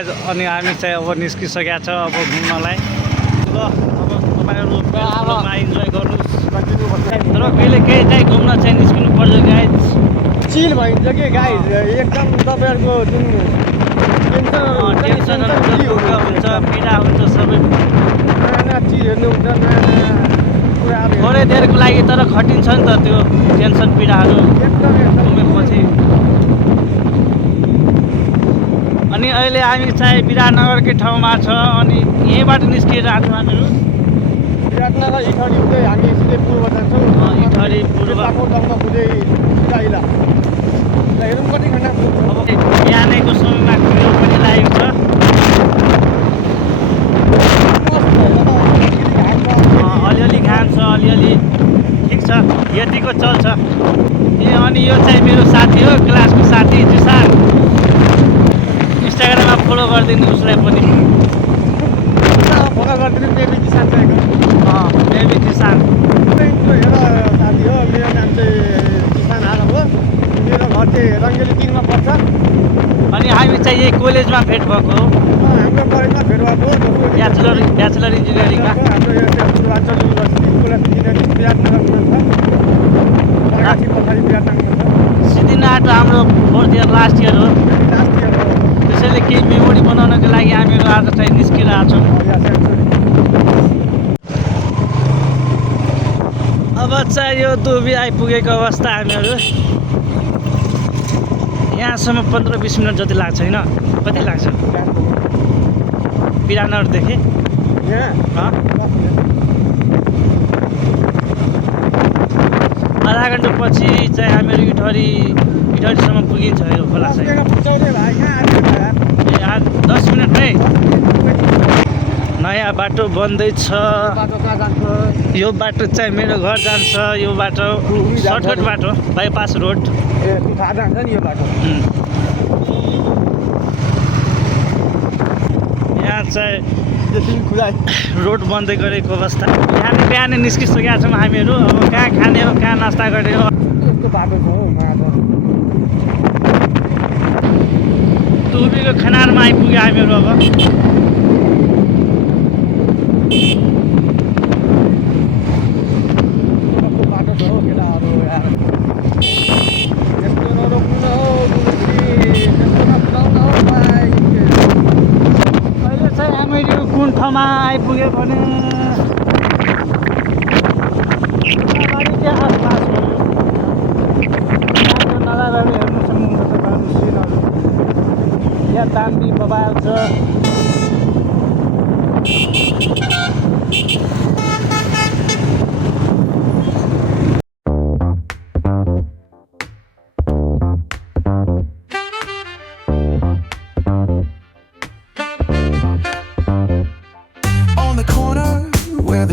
गाइज अनि हामी चाहिँ अब निस्किसकेका छ अब घुम्नलाई ल अब तपाईँहरू ब्लगमा इन्जोय गर्नुहोस् तर कहिले केही चाहिँ घुम्न चाहिँ निस्किनु पर्छ गाइज चिल भइन्छ कि गाइज एकदम तपाईँहरूको जुन टेन्सनहरू हुन्छ पीडा हुन्छ सबै नयाँ नयाँ चिजहरू हुन्छ नयाँ नयाँ कुराहरू थोरै देरको लागि तर खटिन्छ नि त त्यो टेन्सन पीडाहरू घुमेपछि अनि अहिले हामी चाहिँ विराटनगरकै ठाउँमा छ अनि यहीँबाट निस्किएर आएको छौँ हामीहरू विराटनगर इटहरी हुँदै हामी सिधै पूर्व जान्छौँ इटहरी पूर्व हुँदै जाइला हेरौँ कति घन्टा अब बिहानैको समयमा कुरो पनि लागेको छ अलिअलि घाम छ अलिअलि ठिक छ यतिको चल्छ अनि यो चाहिँ मेरो साथी हो क्लासको साथी जिसान इन्स्टाग्राममा फलो गरिदिनु उसलाई पनि फलो गरिदिनु बेबी किसान चाहिएको बेबी जिसान हेर साथी हो मेरो नाम चाहिँ किसान आरब हो मेरो घर चाहिँ रङ्गेली 3 मा पर्छ अनि हामी चाहिँ यही कलेजमा भेट भएको हो हाम्रो कलेजमा भेट भएको हो ब्याचलर इन्जिनियरिङमा हाम्रो यो पूर्वाञ्चल युनिभर्सिटी कलेज इन्जिनियरिङ विराटनगरमा छ पछाडि विराटनगरमा छ सिद्धिनाथ हाम्रो 4th इयर लास्ट इयर हो त्यसैले केही मेमोरी बनाउनको लागि हामीहरू आज चाहिँ निस्किरहेको छौँ अब चाहिँ यो दुबी आइपुगेको अवस्था हामीहरू यहाँसम्म 15-20 मिनट जति लाग्छ होइन कति लाग्छ विराटनगरदेखि आधा घन्टा पछि चाहिँ हामीहरू इटहरीसम्म पुगिन्छ यो खोला चाहिँ 10 मिनटमै नयाँ बाटो बन्दैछ यो बाटो चाहिँ मेरो घर जान्छ यो बाटो सर्टकट बाटो बाइपास रोड जान्छ नि यो बाटो यहाँ चाहिँ रोड बन्दै गरेको अवस्था बिहानै निस्किसकेका छौँ हामीहरू अब कहाँ खाने हो कहाँ नास्ता गर्ने हो यस्तो बाटो छ हौ टुबीको खनारमा आइपुग्यो हामीहरू अब बाटो छ हौ केटाहरू यार यस्तो नरोक्नु हौ अहिले चाहिँ हामीहरू कुन ठाउँमा आइपुग्यो भने आसपास हो नजाराहरू हेर्नु सक्नुहुन्छ तपाईँहरू सिनहरू यहाँ दाम्बी बबाल छ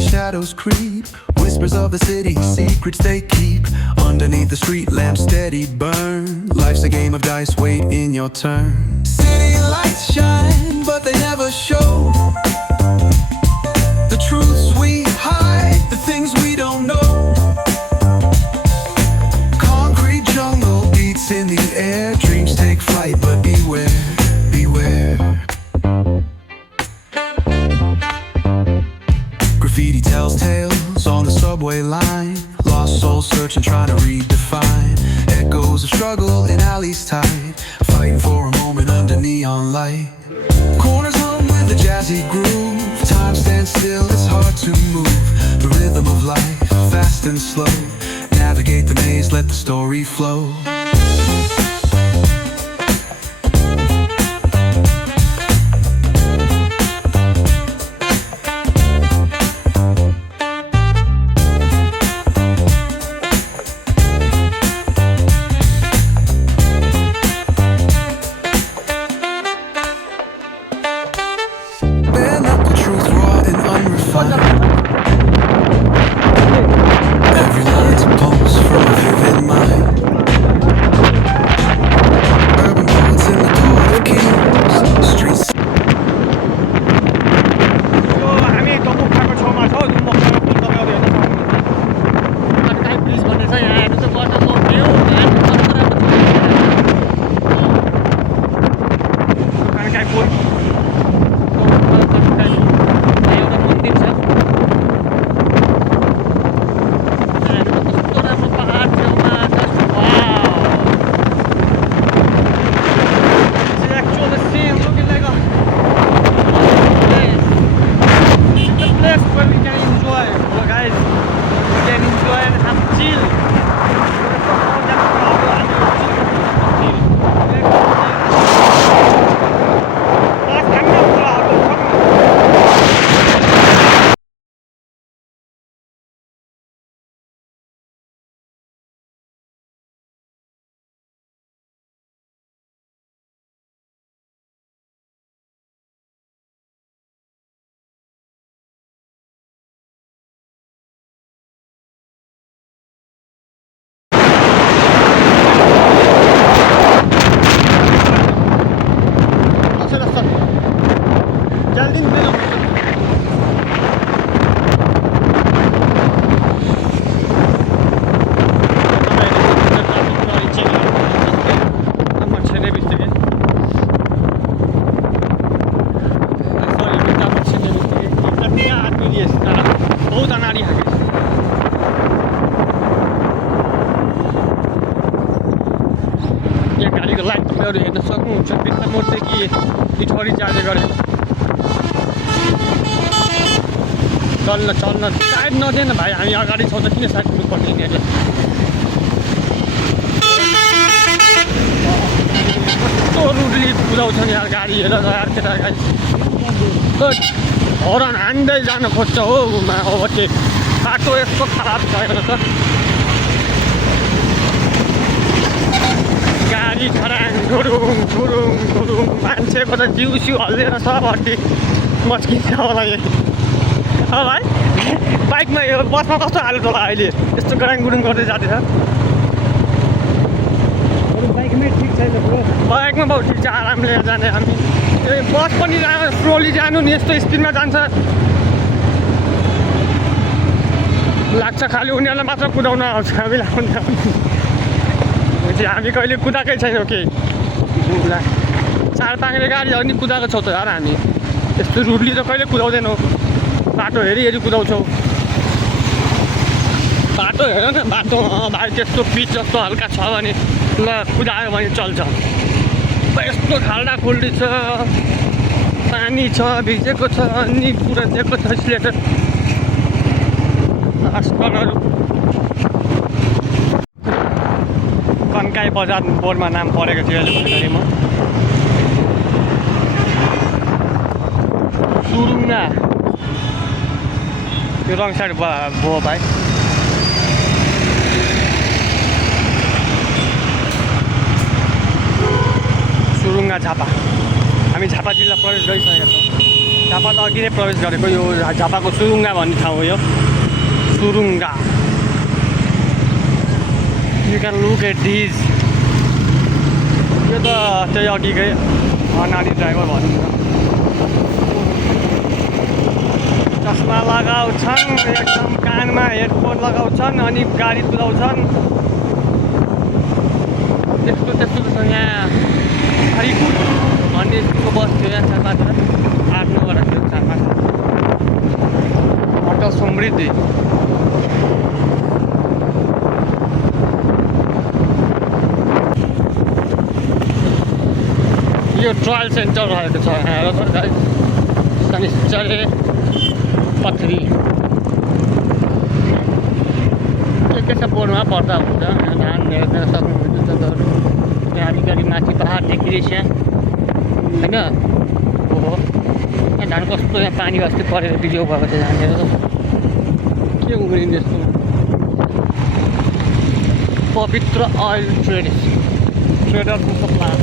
Shadows creep, whispers of the city, secrets they keep. Underneath the street lamps steady burn. Life's a game of dice, wait in your turn. City lights shine, but they never show the truths we hide, the things we don't know. Concrete jungle beats in the air, dreams take flight, but beware, beware. Graffiti tells tales on the subway line. Lost souls searching, trying to redefine. Echoes of struggle in alleys tight, fighting for a moment under neon light. Corners hum with a jazzy groove. Time stands still, it's hard to move. The rhythm of life, fast and slow. Navigate the maze, let the story flow. Every line's a pulse from a vivid mind. बहुत अनाडी है यहाँ गाडीको लाइट तपाईँहरू हेर्न सक्नुहुन्छ बित्ता मोडदेखि इठोरी जाँदै गरेको चल्न साइड नदिएन भाइ हामी अगाडि छौँ त किन साइड हुनुपर्ने यिनीहरूले कस्तो रुडली कुदाउँछन् यार गाडी हेर यार केटा गाडी हरन हान्दै जान खोज्छ हो ओभरटेक बाटो यस्तो खराब छ हेर त गाडी खराङ गुरुङ मान्छेको त जिउसिउ हल्लिएर सब हड्डी मच्किन्छ होला भाइ बाइकमा यो बसमा कस्तो हाल्यो होला अहिले यस्तो गराङ गुरुङ गर्दै जाँदैछ बाइकमै ठिक छैन ब्रो बाइकमा बहुत ठिक छ आरामले जाने हामी बस पनि स्लोली जानु नि यस्तो स्पिडमा जान्छ लाग्छ खालि उनीहरूलाई मात्र कुदाउन आउँछ हामीलाई हामी कहिले कुदाएकै छैनौँ केही चार पाङ्रे गाडीहरू नि कुदाएको छौँ त यार हामी यस्तो रुडली त कहिले कुदाउँदैनौँ बाटो हेरी कुदाउँछौँ बाटो हेर न बाटो भाइ त्यस्तो पिच जस्तो हल्का छ भने ल कुदायो भने चल्छ यस्तो खाल्डा खुल्डी छ पानी छ भिजेको छ अनि पुरा दिएको छ स्लेटर आजकलहरू कन्काई बजार बोर्डमा नाम परेको थियो अहिले भर्खरै म सुरुङ्गा त्यो रङ साइड भयो भाइ सुरुङ्गा झापा हामी झापा जिल्ला प्रवेश गरिसकेका छौँ झापा त अघि नै प्रवेश गरेको यो झापाको सुरुङ्गा भन्ने ठाउँ हो यो सुरुङ्गा यु क्यान लुक एट दिस यो त त्यही अघिकै अनाडी ड्राइभर भन्नु चस्मा लगाउँछन् एकदम कानमा हेडफोन लगाउँछन् अनि गाडी कुदाउँछन् त्यस्तो त छ यहाँ हरिपुर भन्ने स्कुलको बस थियो यहाँ 4-5 8-9 थियो 4-5 होटल समृद्धि यो ट्रायल सेन्टर रहेको छ यहाँ शनिश्चर्य पथरी के छ बोर्डमा पर्दा हुन्छ धान हेर्न सक्नुहुन्छ तपाईँहरू यहाँ अलिकति माथि पहाड देखिरहेछ होइन ओहो यहाँ धान कस्तो यहाँ पानी अस्ति परेर बिजो भएको छ धानहरू के उम्रिँदैछ पवित्र ओइल ट्रेडरको सप्लाई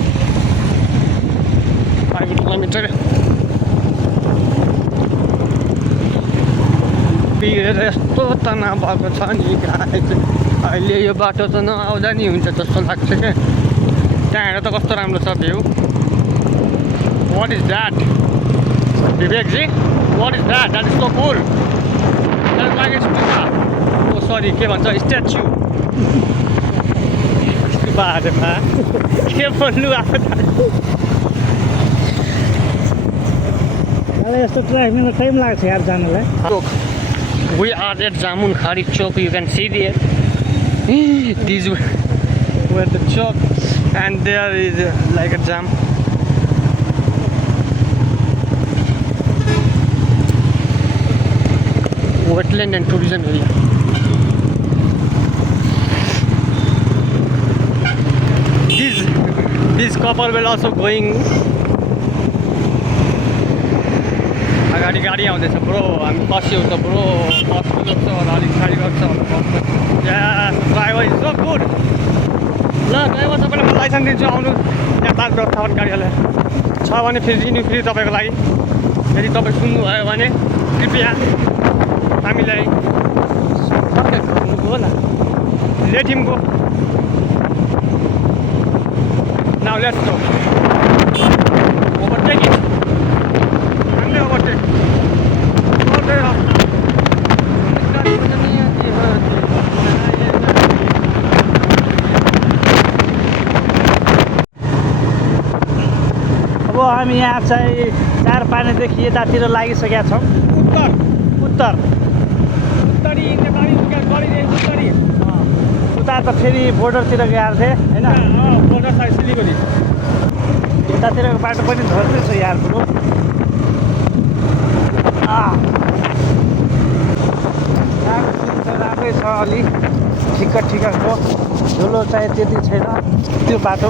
5 किलोमिटर भिड यस्तो तनाव भएको छ नि अहिले यो बाटो त नआउँदा नि हुन्छ जस्तो लाग्छ क्या त्यहाँबाट त कस्तो राम्रो छ view what is that Vivekji what is that that is so cool that ओ सरी के भन्छ स्ट्याच्यु बारेमा के भन्नु आएको यस्तो ट्राफिकमा टाइम लाग्छ यार जानलाई We are at Jamun Khari Chowk. You can see there. These were the chowk, and there is like a jam. Wetland and tourism area. This couple will also going. अगाडि गाडी आउँदैछ ब्रो हामी बस्यौँ त ब्रो बस कुदाउँछ होला अलिक गाडी गर्छ होला बसमा ड्राइभर इज सो गुड ल ड्राइभर तपाईँलाई म लाइसेन्स दिन्छु आउनु यहाँ 5 व्यवस्थापन कार्यालय छ भने फेरि रिन्यू फ्री तपाईँको लागि यदि तपाईँ सुन्नुभयो भने कृपया हामीलाई हो न let him go now let's go overtake it overtake. अब हामी यहाँ चाहिँ 4 पानीदेखि यतातिर लागिसकेका छौँ उत्तर गरी उता त फेरि बोर्डरतिर गएको थिएँ होइन बोर्डर साइड सिलगढी उतातिरको बाटो पनि धर्दै छ यार ब्रो राम्रै छ अलि ठिक्कको धुलो चाहिँ त्यति छैन त्यो बाटो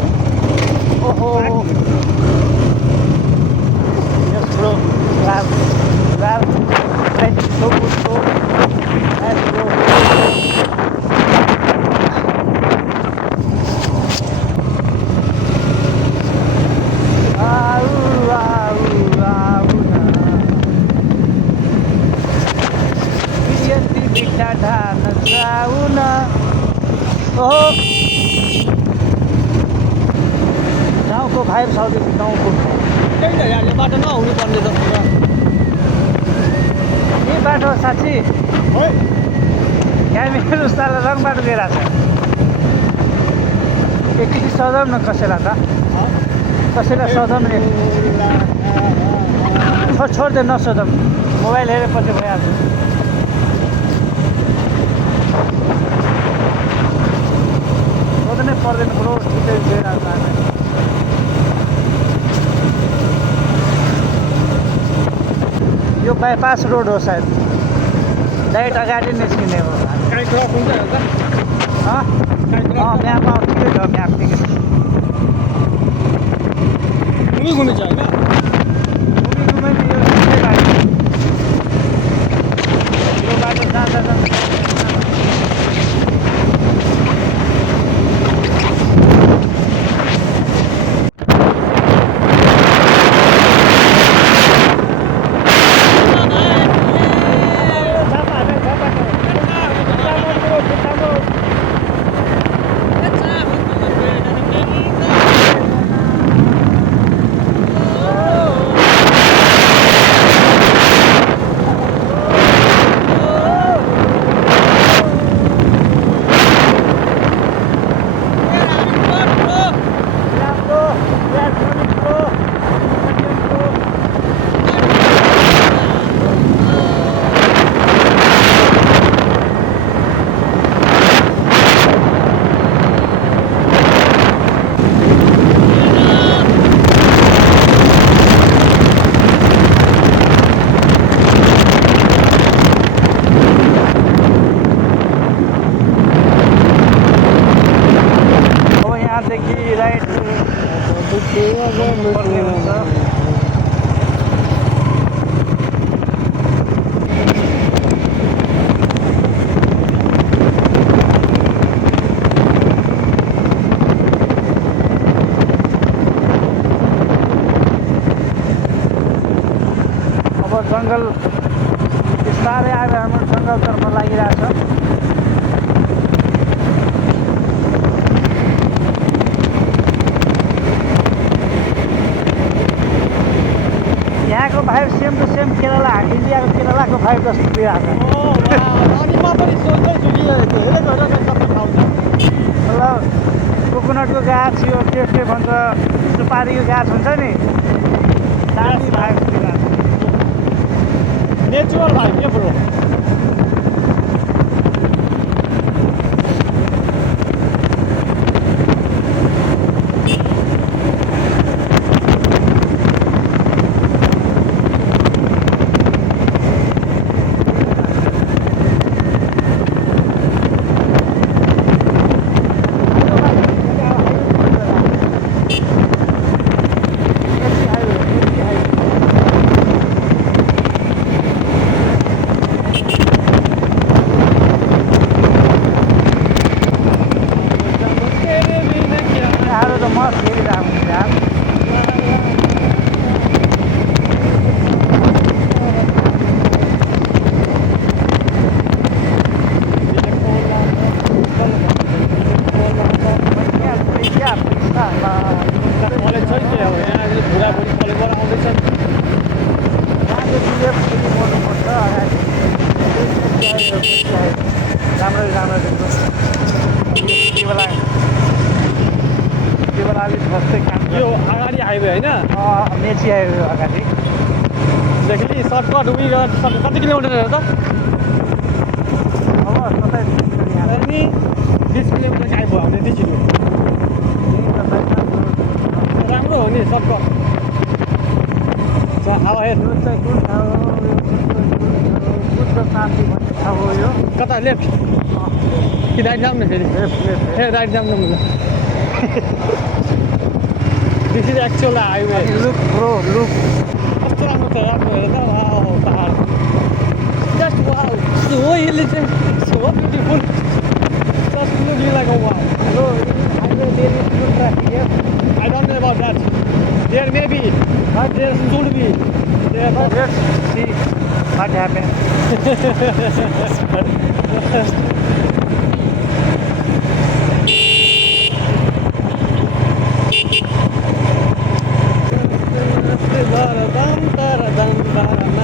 ओहो यस्तो गाउँको भाइब आउँदैछ गाउँको त्यही त यहाँ यो बाटो नहुनु पर्ने त पुरा यही बाटो साँच्ची है यहाँ मेरो उस्तालाई रङ बाटो गइरहेको छ एकचोटि सजाउँ न कसैलाई त कसैलाई सजाउँ नि छोड्दे नसजाउँ मोबाइल हेरेपछि भइहाल्छ सोध्नै पर्दैन ब्रो छिटै गइरहेको छ यो बाइपास रोड हो सायद डाइरेक्ट अगाडि निस्किने हो काहीँ क्रस हुन्छ त म्यापमा ठिकै छ म्याप ठिकै छ घुमी छ होइन घुमी यो ठिकै बाटो यो बाटो जाँदा जङ्गल बिस्तारै आएर हाम्रो जङ्गलतर्फ लागिरहेछ यहाँको vibe same to same Kerala इन्डियाको केरलाको भाइब जस्तो दिइरहेको अनि म पनि सोच्दैछु कि धेरै गरेर सबै ठाउँ मतलब कोकोनटको गाछ यो के भन्छ सुपारीको गाछ हुन्छ नि दामी भाइब दिइरहेको नेचुरल भाइ के ब्रो यो अगाडि हाइवे होइन मेची हाइवे अगाडि देखि सर्टकट उयो कति किलोमिटर हो त अब 27 कता लेफ्ट कि राइट जाऊँ न फेरि ए राइट जाऊँ न मुझे this is actual highway look bro look कस्तो राम्रो छ राम्रो हेर त वाउ पहाड जस्ट वाउ सो हिल्ली चाहिँ so beautiful just looking like a wow hello highway there is good traffic here I don't know about that. There may be, but there should be. There let's see what happens.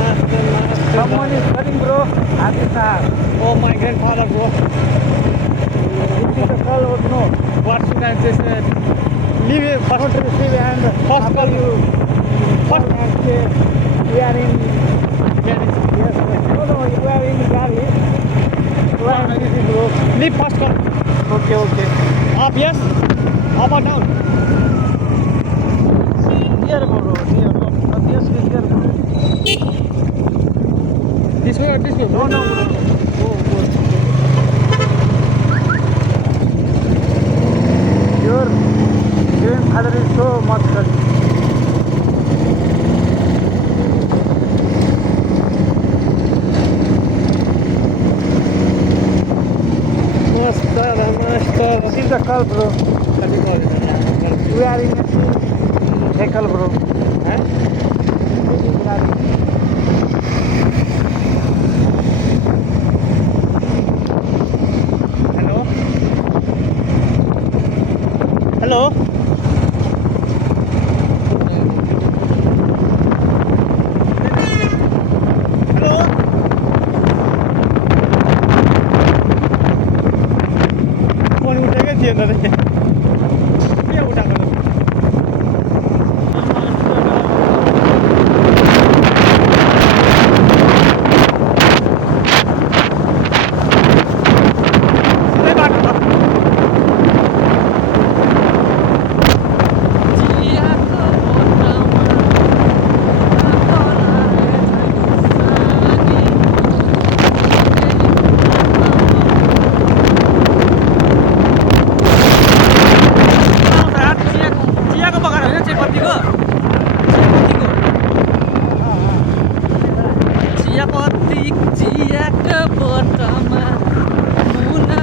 Someone is coming, bro. Happy sir. Oh, my grandfather, bro. This is the call or no? What should I say? Leave it Not first. receive and First after call. you call and say we are in. Garage. Yes, no, no, you are in Gari. You are in busy, bro. Leave first call. Okay, okay. Up, yes? Up or down? Here, bro. Here, obviously here, bro. This way or this way? No, no, bro. Go, go. Your grandfather is so much funny. This is the call, bro. We are in a vehicle, bro. Huh? This is Gari. Hello? Hello? Hello? Phone उठेकै थिएन रे के उठाएको त? सिधै बाटो त चियाको बगान होइन चियापत्तीको चियापत्ती चियाको बोटमा मुना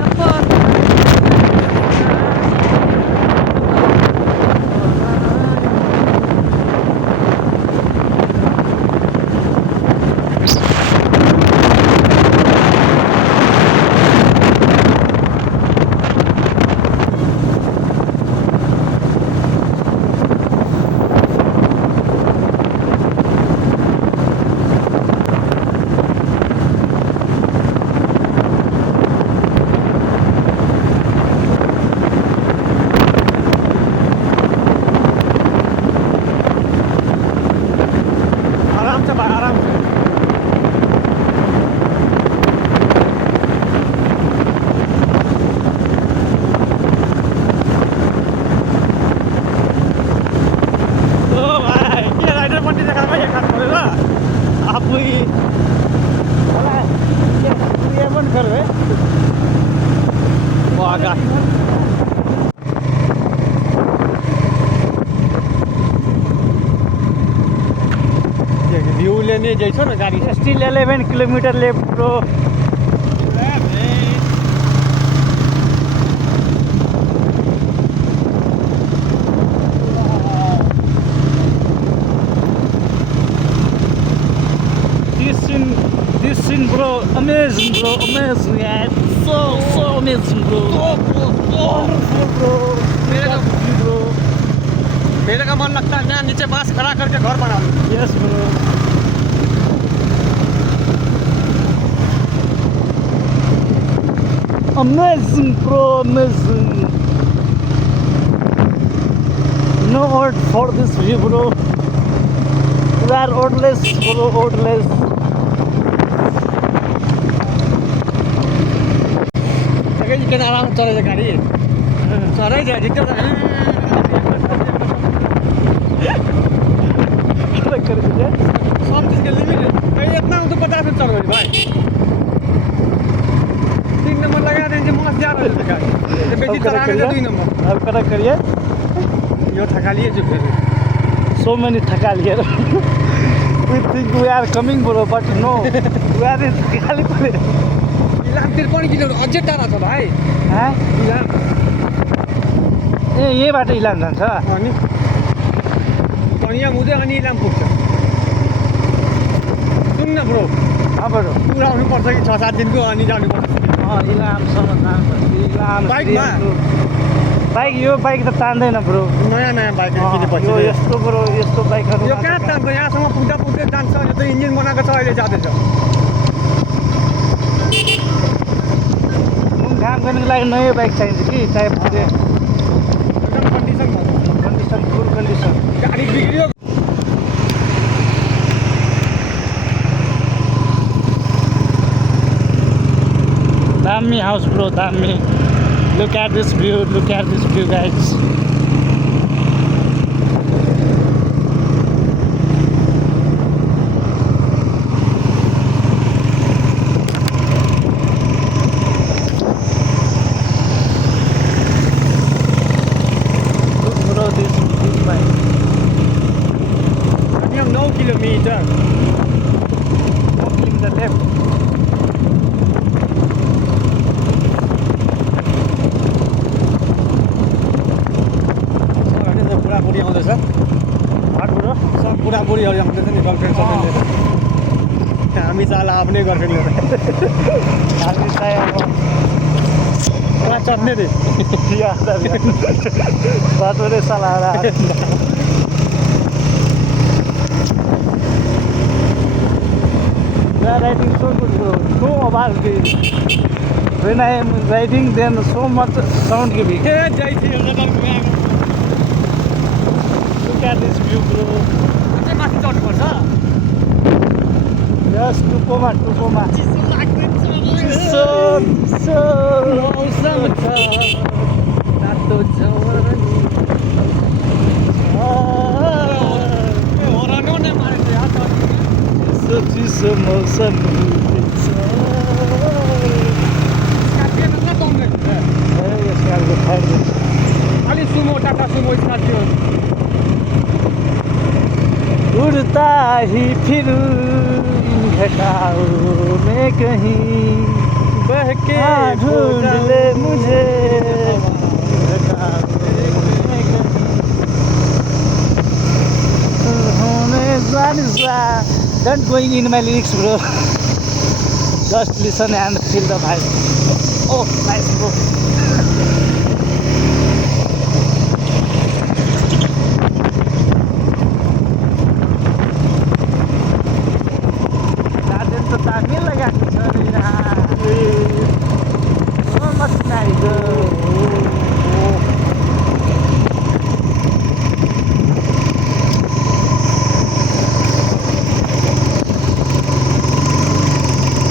आराम से भाई आराम से ओ भाइ के राइडरपट्टि देखाएको एक हात परेर आफै होला ये पनि गरौँ है बगा भ्यूले नै जइछ न गाडी स्टिल 11 kilometre left bro This scene, bro, amazing, yeah, so amazing, bro. Wonderful, bro. Bro. मेरे का मन लगता है यहाँ नीचे बांस खड़ा करके घर बना लूँ Yes, bro. Amazing, bro, amazing. No word for this view, bro. We are wordless, bro, wordless. किन आराम चलेछ गाडी चढै छ ठिक छ सब चीज के लिमिट है इतना तो 50 में चल रही भाई पैँतिस चलाने चाहिँ 2 नम्बर अब कता करिए यो थकालिए छु फेरि so many Thakalier. We think we are coming bro, but no, we are in Thakali. इलामतिर पनि किन अझै टाढा छ भाइ हाँ? इलाम ए यहीँबाट इलाम जान्छ अनि कन्या हुँदै अनि इलाम पुग्छ सुन न ब्रो हाँ bro. पुरा आउनुपर्छ कि 6-7 दिनको अनि जानुपर्छ इलामसम्म जान्छ इलाम बाइकमा? बाइक यो बाइक त तान्दैन ब्रो नयाँ नयाँ बाइकहरू किनेपछि यो यस्तो ब्रो यस्तो बाइकहरू यो कहाँ जान्छ यहाँसम्म पुग्दा पुग्दै जान्छ यो त इन्जिन बनाएको छ अहिले जाँदैछ काम गर्नुको लागि नयाँ बाइक चाहिन्छ कि चाहे पुरै एकदम कन्डिसन भयो कन्डिसन फुल कन्डिसन गाडी बिग्रियो दामी हाउस ब्रो दामी look at this view guys look bro this bike अनि 9 किलोमिटर in the left बुढाबुढी आउँदैछ हट ब्रो सब बुढाबुढीहरू आउँदैछ नि गर्लफ्रेन्ड सबै लिएर हामी चाल आफ्नै गर्लफ्रेन्ड लिएर हामी चाहिँ अब कहाँ चढ्ने रे बाटो रे साला We are riding so good bro, so आवाज giving. When I am riding then so much sound giving. ए जाइ थियो एउटा गाउँमा Look at this view bro. चाहिँ माथि चढ्नुपर्छ Just Tupoma. चिसो लाग्दैछ So मौसम छ तातो जवानी हरानो नै मारेको यार चिसो मौसम स्कार्पियो न दौड्ने अलि सुमो टाटा सुमो स्कार्पियो उड़ता ही फिर घटाओ में कहीं बह के ढूंढ ले मुझे घटाओ में कहीं होने don't going in my lyrics bro just listen and feel the vibe oh nice bro तामिल लगाएको छ so much nice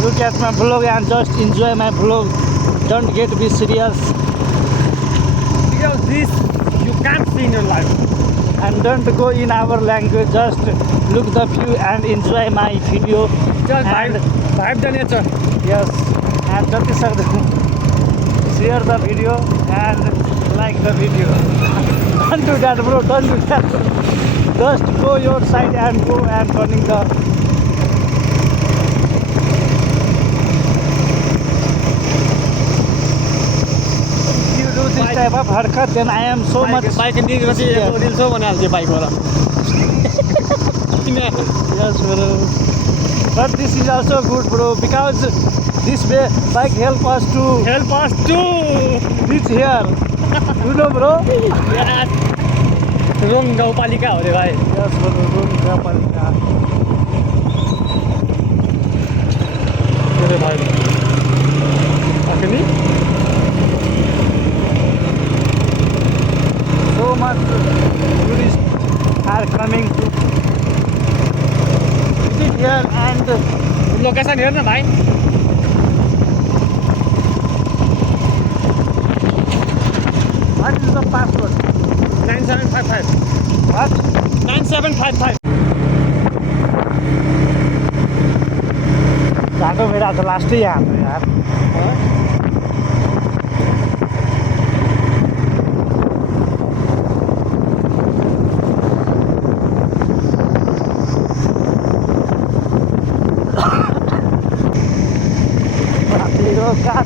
look at my vlog and just enjoy my vlog don't get be serious because this you can't see in your life and don't go in our language just look the view and enjoy my video just and vibe the nature yes and जति सक्दो share the video and like the video don't do that bro don't do that just go your side and go and turning the you do this type of haircut then I am so much bike निक्लेपछि एक reels बनाइहाल्थ्यो बाइकबाट yes bro but this is also good bro because this way bike help us to reach here you know bro wrong गाउँपालिका हो रे भाइ yes bro room गाउँपालिका अरे भाइ अकनी so much tourists are coming to visit here and location हेर्न भाइ what is the password 9755 what 9755 जाडो मेरा आज लास्टै यहाँ यार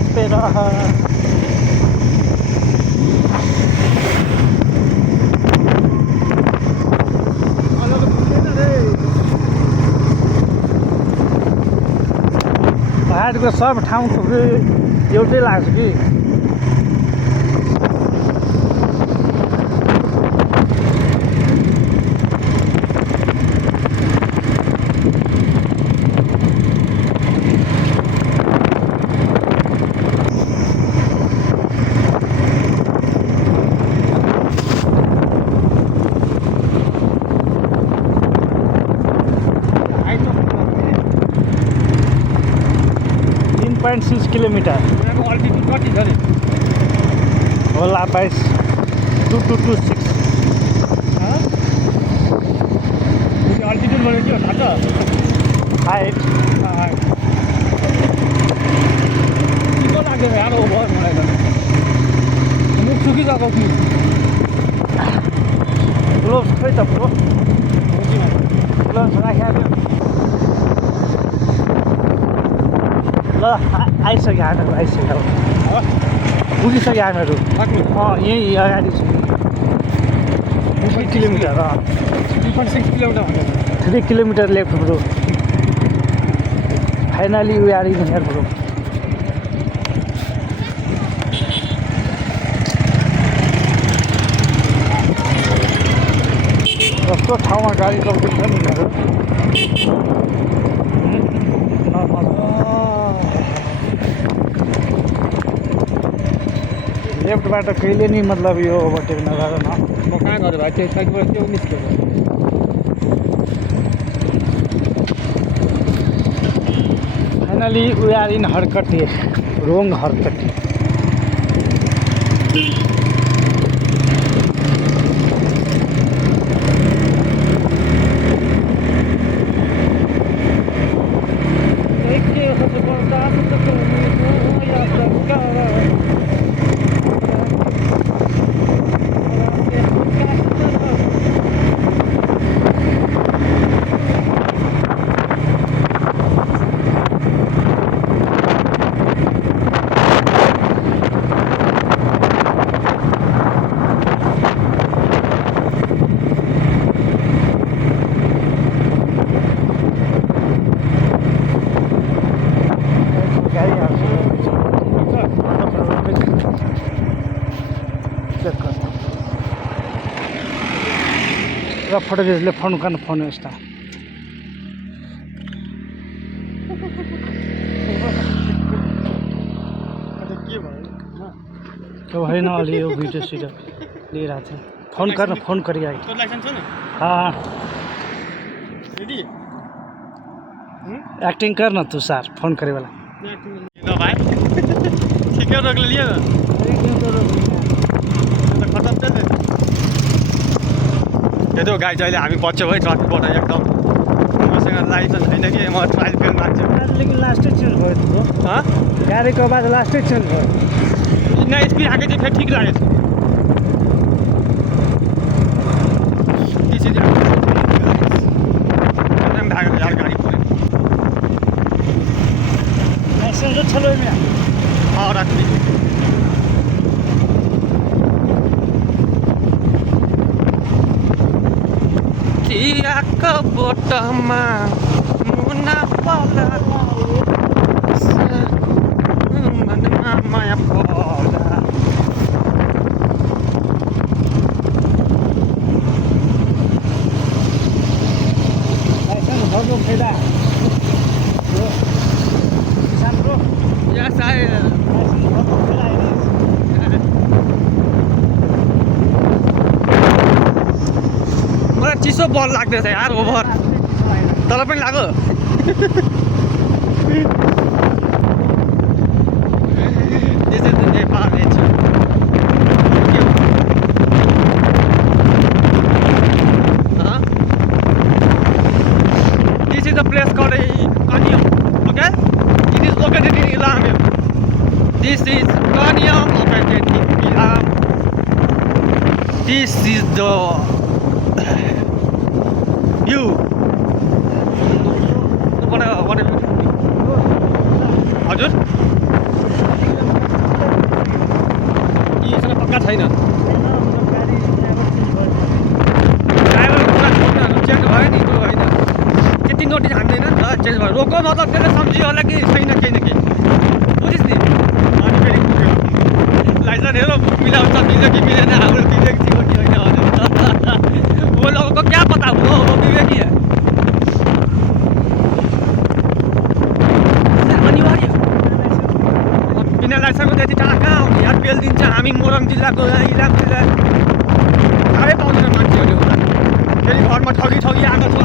espera. पहाडको सब ठाउँ थुप्रै एउटै लाग्छ कि .6 किलोमिटर अल्टिट्युड कति छ नि होला 2226 अल्टिट्युड भनेको के हो थाहा छ हाइट चिसो लाग्यो यार ओभर मलाई त मुख सुकिसक्यो कि ग्लोभ्स खोइ त ब्रो ग्लोभ्स राखेको ल आइसक्यो हामीहरू आइसक्यो पुगिसक्यो हामीहरू यहीँ अगाडि छ 3 किलोमिटर 3.6 किलोमिटर भन्दा 3 kilometre left bro finally we are in here bro कस्तो ठाउँमा गाडी रोकिन्छ नि यिनीहरू लेफ्टबाट कहिले नि मतलब यो ओभरटेक नगर न म कहाँ गरेँ भाइ त्यो साइडबाट त्यो निस्क्यो फाइनली वी आर इन हरकटे रोङ हरकटे र फोटोग्राफीले फोन गर्न फोन यस्ता त्यो होइन अलि यो भिडियो सिडियो लिइरहेको थिएँ फोन गर्न फोन गरिरहेको तो लाइसेंस छ नि रेडी एक्टिङ कर न तू सार फोन करे वाला ल भाइ ठिकै रोक लियो त खतम छ नि त्यो गाडी चाहिँ हामी बच्चो है ट्राफिकबाट एकदम मसँग लाइसेन्स छैन कि म ट्रायल फेल मान्छे लेकिन लास्टै चेन्ज भयो त्यो गाडीको आवाज लास्टै चेन्ज भयो न स्पिड आएको चाहिँ फेरि ठिक लागेको छ एकदम भागेको यार गाडी पऱ्यो लाइसेन्स छलो में रात्रि चियाको बोटमा मुना पाला मनमा माया पाला लाइसेन्स भएको फाइदा साम्रो Yes, I मलाई चिसो बल लाग्दैछ यार ओभर तल पनि लाग्यो त्यसै त नेपाल हेर्छु This is a place called Kanyam, okay? It is located in Ilam. This is Kanyam located in Ilam. This is the view. What हजुर छैन गाडी ड्राइभरको कुरा छोड्नु चेन्ज भयो नि त्यो होइन त्यति नोटिस हान्दैन नि त चेन्ज भयो रोको मतलब त्यसले सम्झियो होला कि छैन केही न केही बुझिस् नि अनि फेरि लाइसेन्स हेर मिलाउँछ मिल्यो कि मिलेन हाम्रो विवेक थियो कि होइन भनेर वो लोगों को क्या पता ब्रो वो विवेक ही है अनिवार्य बिना लाइसेन्सको त्यति टाढा कहाँ आउने यार बेल दिन्छ हामी मोरङ जिल्लाको इलाम जिल्ला थाहै पाउँदैन मान्छेहरूले होला फेरि घरमा ठगी आएको छौँ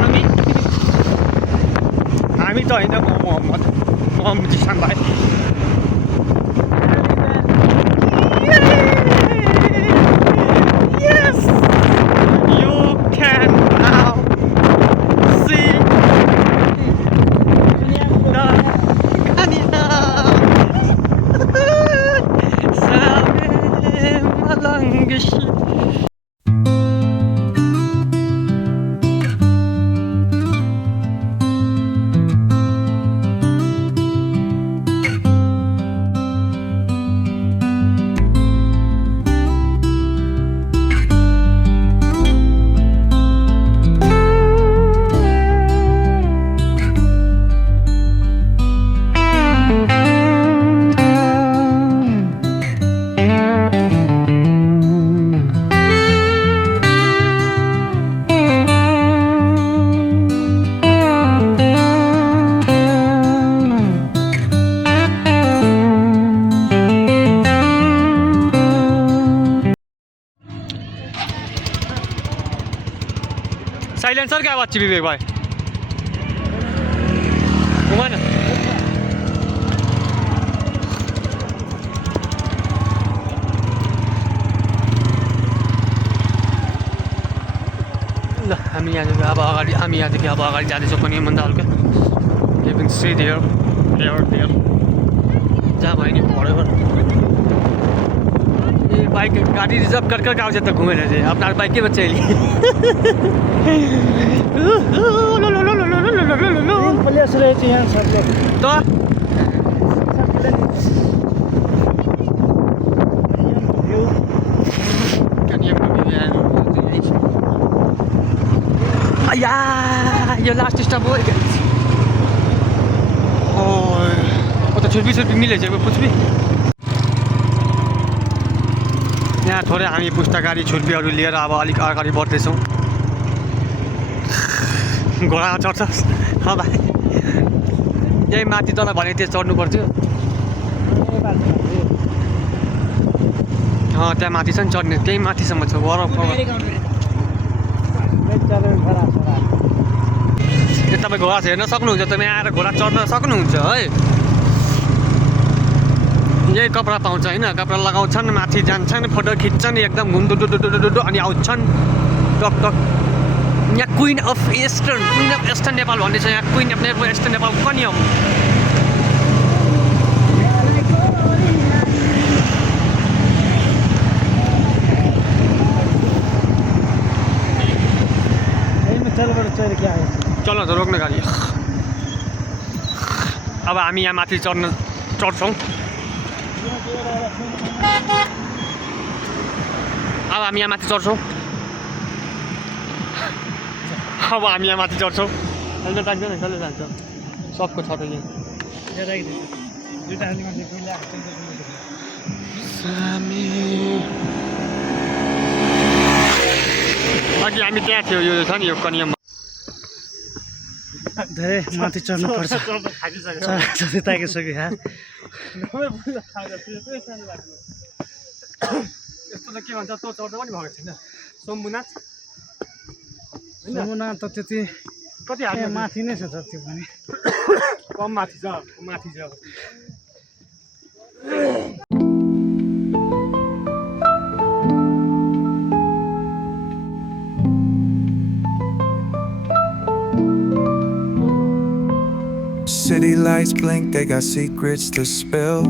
हामी त होइन म जिसान भाइ Yes! You can now see the Malangishi. Silencer क्या बात विवेक भाई घुमा न ल हामी यहाँदेखि अब अगाडि जाँदैछौँ पनि भन्दा हल्का यु क्यान सी देयर जहाँ भयो नि पढेबाट ये बाइक गाड़ी रिजर्व कर गाँव जाता घूमे रहे अपना बाइक के बच्चे प्लेस रहेछ यहाँ सबले तो यो लास्ट स्टॉप हो तो छुर्पी मिले कुछ भी यहाँ थोरै हामी पुस्तकारी छुर्पीहरू लिएर अब अलिक अगाडि बढ्दैछौँ घोडामा चढ्छस् भाइ यही माथि तल भने त्यो चढ्नु पर्थ्यो त्यहाँ माथि छ नि चढ्ने त्यही माथिसम्म छ वरप तपाईँ घोडा हेर्न सक्नुहुन्छ तपाईँ आएर घोडा चढ्न सक्नुहुन्छ है यही कपडा पाउँछ होइन कपडा लगाउँछन् माथि जान्छन् फोटो खिच्छन् एकदम घुम्दुडुडुडुडु अनि आउँछन् टक टक यहाँ क्विन अफ वेस्टर्न नेपाल भन्ने छ यहाँ क्विन अफ वेस्टर्न नेपाल कनि हो चल्न त रोक्ने गाडी अब हामी यहाँ माथि चढ्छौँ अब हामी यहाँ माथि चढ्छौँ हेल्मेट राख्दैन कसले जान्छ सबको छ त अघि हामी त्यहाँ थियो यो छ नि यो कनियम धेरै माथि चढ्नु पर्छ ताकिसक्यो यहाँ यस्तो त के भन्छ तँ चढ्दा पनि भएको छैन सोमनाथ त त्यति कति माथि नै छ जति पनि कम माथि छ City lights blink, they got secrets to spill.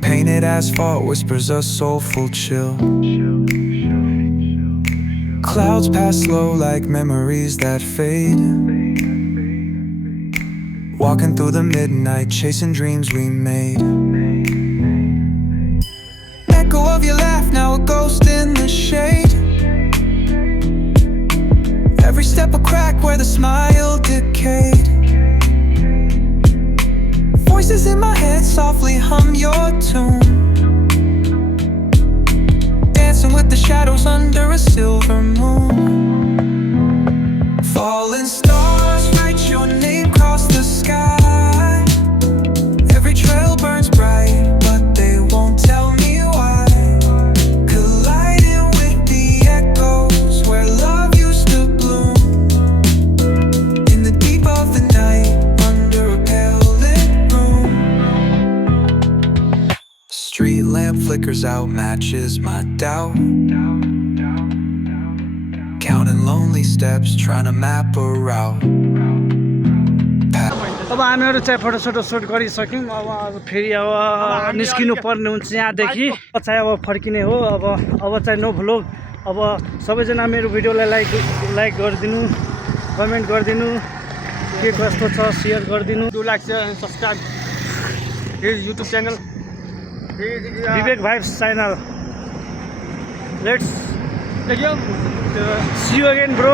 Painted asphalt whispers a soulful chill. Clouds pass slow like memories that fade. Walking through the midnight, chasing dreams we made. echo of your laugh, now a ghost in the shade. Every step a crack where the smile decayed. Voices in my head softly hum your tune, dancing with the shadows under a silver moon. Falling stars write your name across the sky. Every trail burns bright, but they won't tell me why. Colliding with the echoes where love used to bloom. In the deep of the night, under a pale lit room. Street lamp flickers out, matches my doubt. Counting lonely steps, trying to map a route. अब हामीहरू चाहिँ फोटोसोटो सुट गरिसक्यौँ। अब फेरि अब निस्किनु पर्ने हुन्छ यहाँदेखि, चाहिँ अब फर्किने हो। अब चाहिँ नो भ्लग। अब सबैजना मेरो भिडियोलाई लाइक गरिदिनु, कमेन्ट गरिदिनु, के कस्तो छ सेयर गरिदिनु। Do like and subscribe his YouTube channel Vivek vibes channel. Let's देखियो see you again bro।